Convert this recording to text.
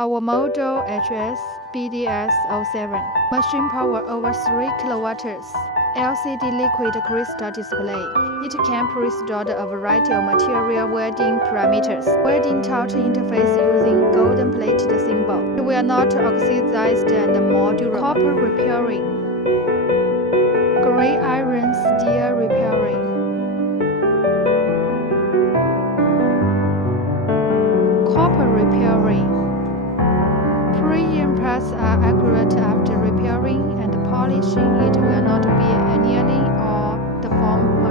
Our model HS-BDS07. Machine power over 3 kW. LCD liquid crystal display. It can pre-store a variety of material welding parameters. Welding touch interface using golden-plated symbol. It will not oxidized and more durable. Copper repairing. Gray iron steel repairing. Copper repairing. Pre-and press are accurate after repairing and polishing. It will not be annealing or deform